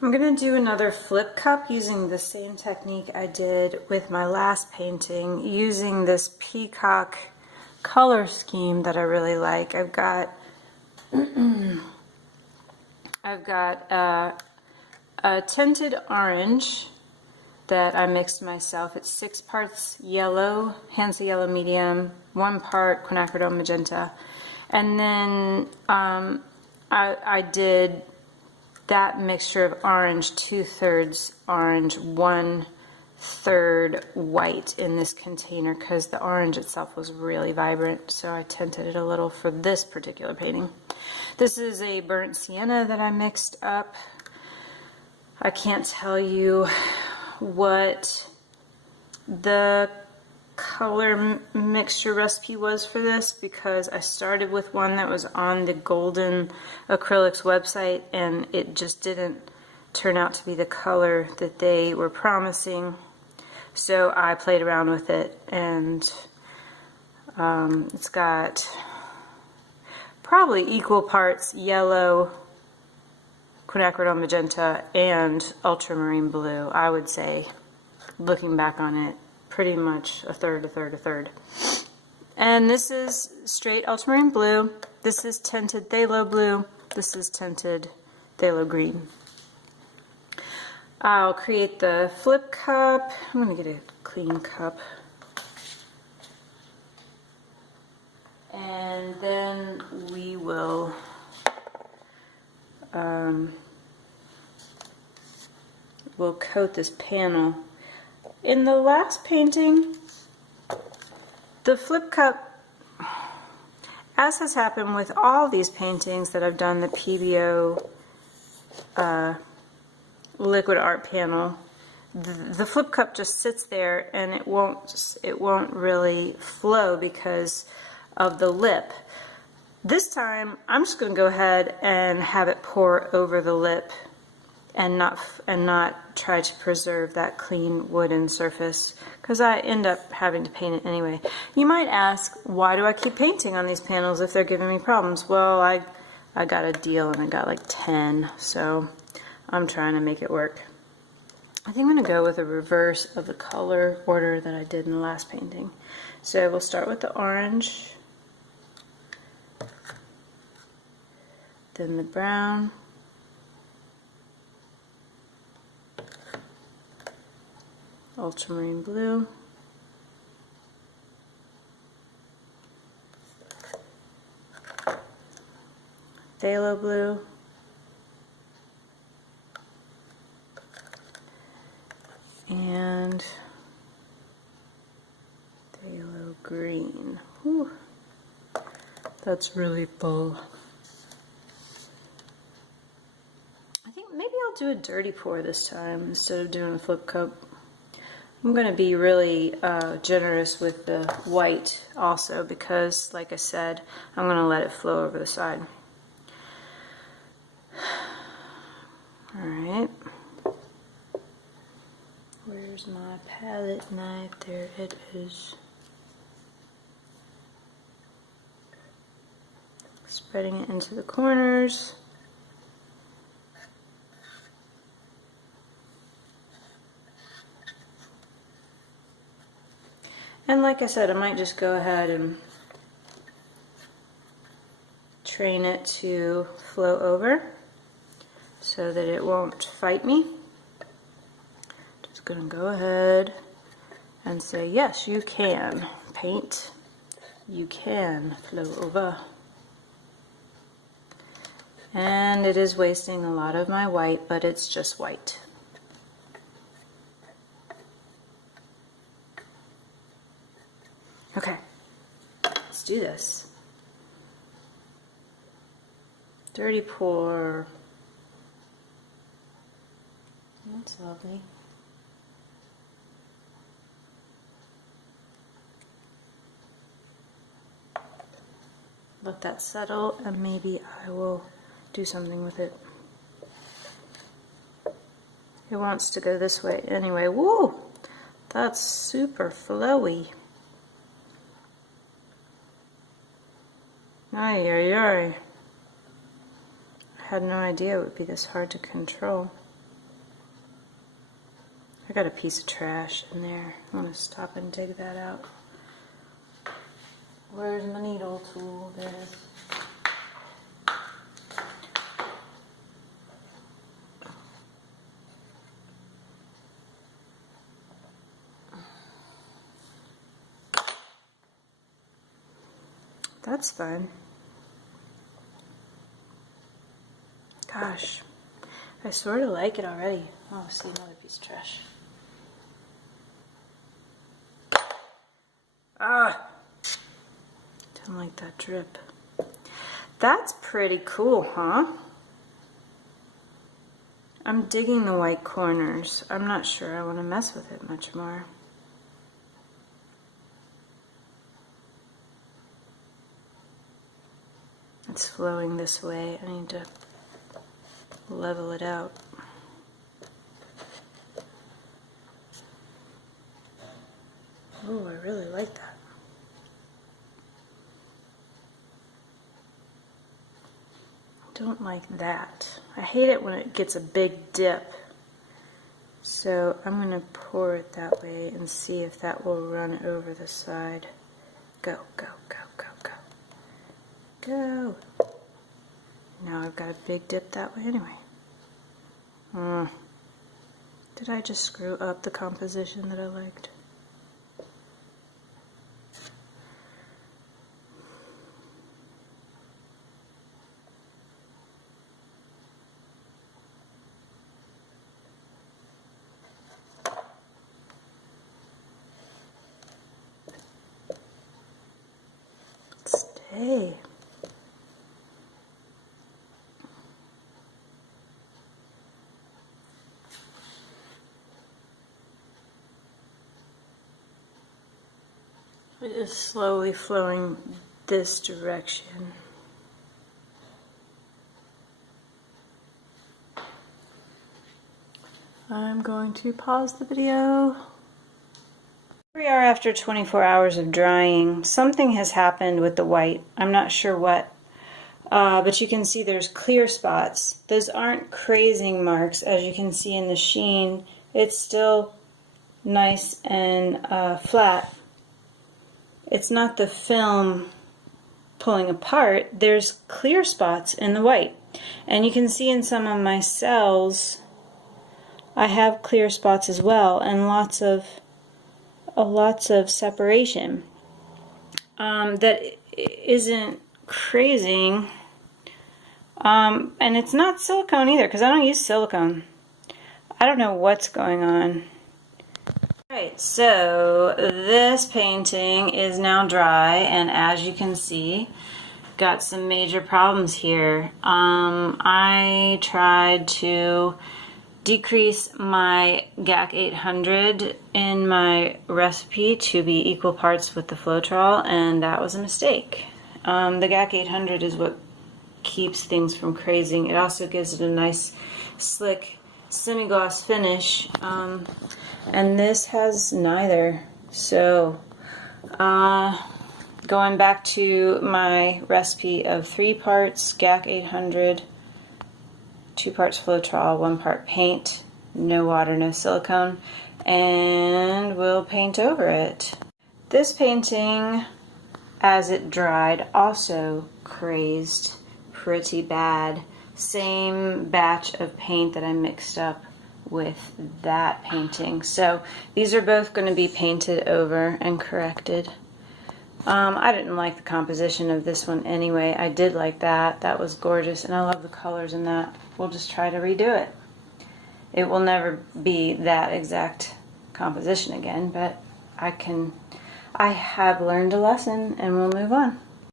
I'm going to do another flip cup using the same technique I did with my last painting, using this Peacock color scheme that I really like. I've got a tinted orange that I mixed myself. It's 6 parts yellow, Hansa yellow medium, 1 part quinacridone magenta, and then I did that mixture of orange, 2/3 orange, 1/3 white in this container because the orange itself was really vibrant, so I tinted it a little for this particular painting. This is a burnt sienna that I mixed up. I can't tell you what the color mixture recipe was for this because I started with one that was on the Golden Acrylics website and it just didn't turn out to be the color that they were promising, so I played around with it, and it's got probably equal parts yellow, quinacridone magenta, and ultramarine blue. I would say, looking back on it, pretty much a third, a third, a third. And this is straight ultramarine blue. This is tinted Pthalo Blue. This is tinted Pthalo Green. I'll create the flip cup. I'm going to get a clean cup. And then we will we'll coat this panel. In the last painting, the flip cup, as has happened with all these paintings that I've done, the PBO liquid art panel, the flip cup just sits there and it won't really flow because of the lip. This time I'm just going to go ahead and have it pour over the lip and not try to preserve that clean wooden surface because I end up having to paint it anyway. You might ask, why do I keep painting on these panels if they're giving me problems? Well, I got a deal and I got like 10, so I'm trying to make it work. I think I'm going to go with a reverse of the color order that I did in the last painting. So we'll start with the orange, then the brown, ultramarine blue, phthalo blue, and phthalo green. Whew. That's really full. I think maybe I'll do a dirty pour this time instead of doing a flip cup. I'm going to be really generous with the white also because, like I said, I'm going to let it flow over the side. Alright. Where's my palette knife? There it is. Spreading it into the corners. And like I said, I might just go ahead and train it to flow over so that it won't fight me. Just going to go ahead and say, yes, you can paint. You can flow over. And it is wasting a lot of my white, but it's just white. Okay, let's do this. Dirty pour. That's lovely. Let that settle and maybe I will do something with it. It wants to go this way anyway. Woo! That's super flowy. Ay, ay, ay. I had no idea it would be this hard to control. I got a piece of trash in there. I want to stop and dig that out. Where's my needle tool? There it is. That's fun. Gosh, I sort of like it already. Oh, see, another piece of trash. Ah! Don't like that drip. That's pretty cool, huh? I'm digging the white corners. I'm not sure I want to mess with it much more. It's flowing this way. I need to level it out. Oh, I really like that. Don't like that. I hate it when it gets a big dip. So I'm going to pour it that way and see if that will run over the side. Go, go, go, go, go. Go. Now I've got a big dip that way anyway. Did I just screw up the composition that I liked? Stay. It is slowly flowing this direction. I'm going to pause the video. Here we are after 24 hours of drying. Something has happened with the white. I'm not sure what, but you can see there's clear spots. Those aren't crazing marks, as you can see in the sheen. It's still nice and flat. It's not the film pulling apart. There's clear spots in the white. And you can see in some of my cells, I have clear spots as well, and lots of separation. That isn't crazing. And it's not silicone either, because I don't use silicone. I don't know what's going on. Alright, so this painting is now dry, and as you can see, got some major problems here. I tried to decrease my GAC 800 in my recipe to be equal parts with the Floetrol, and that was a mistake. The GAC 800 is what keeps things from crazing. It also gives it a nice, slick, semi-gloss finish, and this has neither. So going back to my recipe of 3 parts GAC 800, 2 parts Floetrol, 1 part paint, no water, no silicone, and we'll paint over it. This painting, as it dried, also crazed pretty bad. Same batch of paint that I mixed up with that painting. So these are both going to be painted over and corrected. I didn't like the composition of this one anyway. I did like that. That was gorgeous, and I love the colors in that. We'll just try to redo it. It will never be that exact composition again, but I have learned a lesson, and we'll move on.